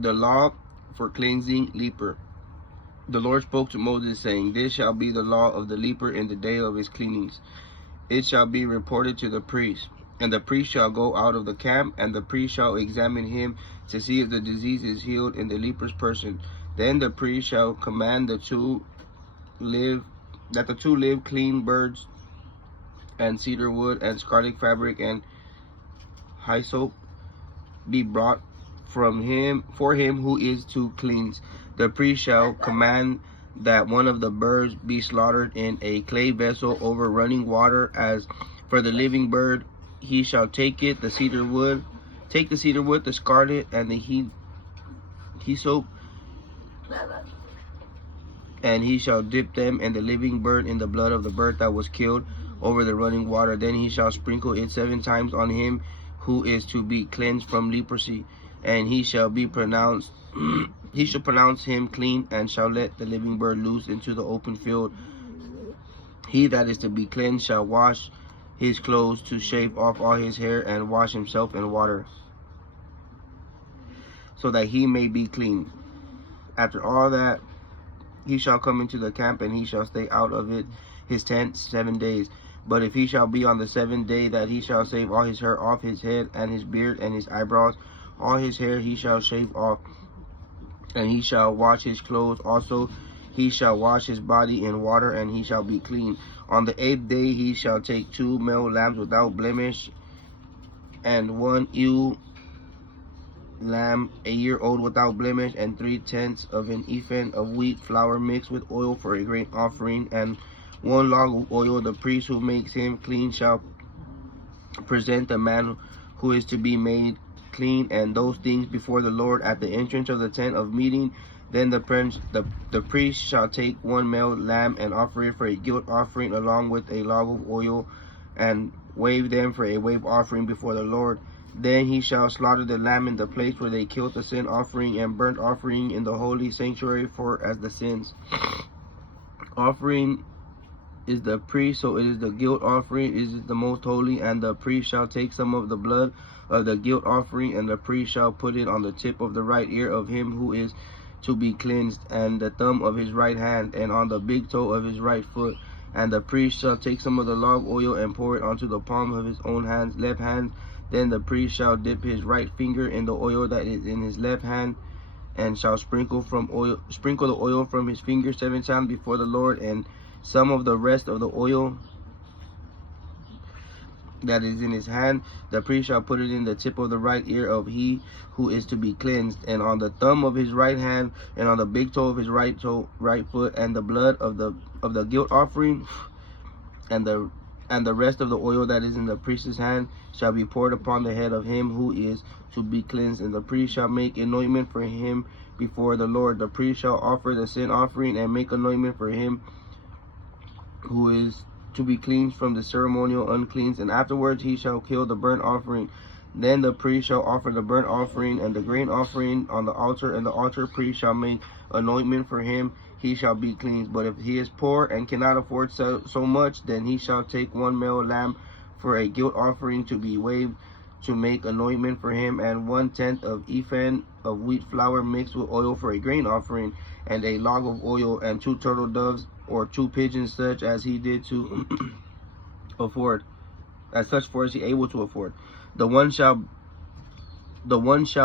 The law for cleansing leper. The Lord spoke to Moses, saying, This shall be the law of the leper in the day of his cleanings. It shall be reported to the priest, and the priest shall go out of the camp, and the priest shall examine him to see if the disease is healed in the leper's person. Then the priest shall command that the two live clean birds and cedar wood and scarlet fabric and hyssop be brought for him who is to cleanse. The priest shall command that one of the birds be slaughtered in a clay vessel over running water. As for the living bird, he shall take the cedar wood, the scarlet, and the hyssop, and he shall dip them and the living bird in the blood of the bird that was killed over the running water. Then he shall sprinkle it 7 times on him who is to be cleansed from leprosy, and he shall pronounce him clean, and shall let the living bird loose into the open field. He that is to be cleansed shall wash his clothes, to shave off all his hair, and wash himself in water, so that he may be clean. After all that, he shall come into the camp, and he shall stay out of his tent 7 days. But if he shall be on the 7th day, that he shall shave all his hair off his head, and his beard, and his eyebrows, all his hair he shall shave off, and he shall wash his clothes. Also he shall wash his body in water, and he shall be clean. On the 8th day he shall take 2 male lambs without blemish, and 1 ewe lamb a year old without blemish, and 3/10 of an ephah of wheat flour mixed with oil for a grain offering, and 1 log of oil. The priest who makes him clean shall present the man who is to be made clean and those things before the Lord at the entrance of the tent of meeting. Then the priest shall take 1 male lamb and offer it for a guilt offering along with a log of oil, and wave them for a wave offering before the Lord. Then he shall slaughter the lamb in the place where they killed the sin offering and burnt offering in the holy sanctuary, for as the sins offering is the priest, so it is the guilt offering is the most holy. And the priest shall take some of the blood of the guilt offering, and the priest shall put it on the tip of the right ear of him who is to be cleansed, and the thumb of his right hand, and on the big toe of his right foot. And the priest shall take some of the log oil and pour it onto the palm of his own left hand. Then the priest shall dip his right finger in the oil that is in his left hand, and shall sprinkle the oil from his finger 7 times before the Lord, and some of the rest of the oil that is in his hand, the priest shall put it in the tip of the right ear of he who is to be cleansed, and on the thumb of his right hand, and on the big toe of his right foot. And the blood of the guilt offering and the rest of the oil that is in the priest's hand shall be poured upon the head of him who is to be cleansed, and the priest shall make anointment for him before the Lord. The priest shall offer the sin offering and make anointment for him who is to be cleansed from the ceremonial uncleans, and afterwards he shall kill the burnt offering. Then the priest shall offer the burnt offering and the grain offering on the altar, and the altar priest shall make anointment for him. He shall be cleansed. But if he is poor and cannot afford so much, then he shall take 1 male lamb for a guilt offering to be waved, to make anointment for him, and 1/10 of ephah of wheat flour mixed with oil for a grain offering, and a log of oil, and 2 turtle doves or 2 pigeons, such as he did to afford, as such for as he able to afford. The one shall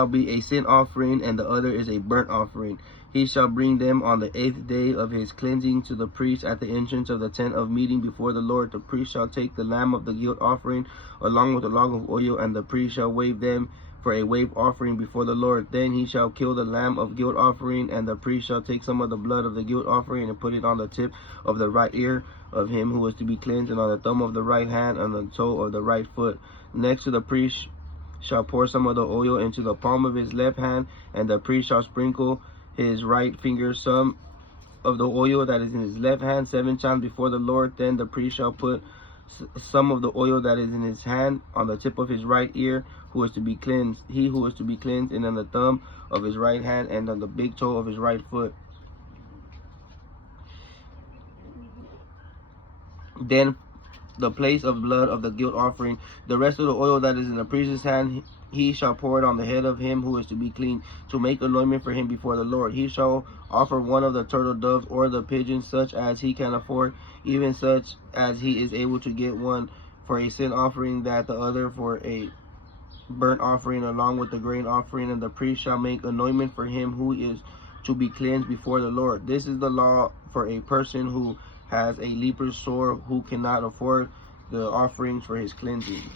be a sin offering, and the other is a burnt offering. He shall bring them on the 8th day of his cleansing to the priest at the entrance of the tent of meeting before the Lord. The priest shall take the lamb of the guilt offering along with the log of oil, and the priest shall wave them for a wave offering before the Lord. Then he shall kill the lamb of guilt offering, and the priest shall take some of the blood of the guilt offering and put it on the tip of the right ear of him who is to be cleansed, and on the thumb of the right hand, and on the toe of the right foot. Next to the priest shall pour some of the oil into the palm of his left hand, and the priest shall sprinkle his right finger some of the oil that is in his left hand 7 times before the Lord. Then the priest shall put some of the oil that is in his hand on the tip of his right ear who is to be cleansed, he who is to be cleansed, and on the thumb of his right hand, and on the big toe of his right foot. Then the place of blood of the guilt offering, the rest of the oil that is in the priest's hand, he shall pour it on the head of him who is to be clean, to make anointment for him before the Lord. He shall offer one of the turtle doves or the pigeons, such as he can afford, even such as he is able to get, one for a sin offering, that the other for a burnt offering, along with the grain offering. And the priest shall make anointment for him who is to be cleansed before the Lord. This is the law for a person who has a leper's sore, who cannot afford the offerings for his cleansing.